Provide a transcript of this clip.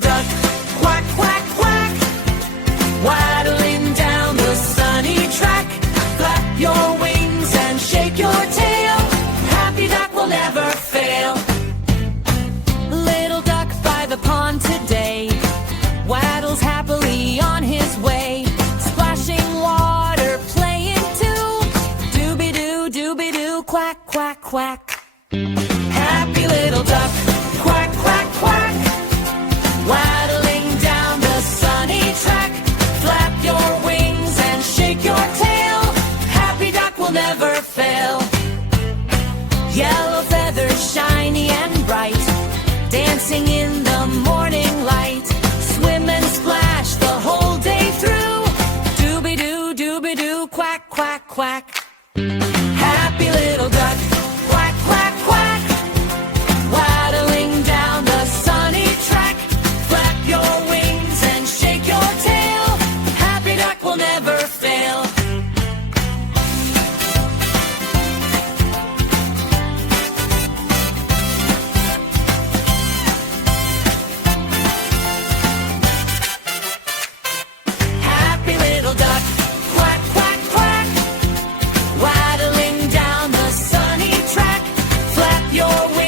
duck, quack, quack, quack, waddling down the sunny track. Flap your wings and shake your tail, happy duck will never fail. Little duck by the pond today, waddles happily on his way, splashing water, playing too. Dooby-doo, dooby-doo, quack, quack, quack. Happy little duck, quack, quack, quack, waddling down the sunny track. Flap your wings and shake your tail, happy duck will never fail. Yellow feathers shiny and bright, dancing in the morning light. Swim and splash the whole day through. Dooby-doo, dooby-doo, quack, quack, quack. Happy little duck, quack, quack, quack, waddling down the sunny track. Flap your wings and shake your tail, happy duck will never fail. Happy little duck, quack, quack, quack, waddling down the sunny track. Flap your wings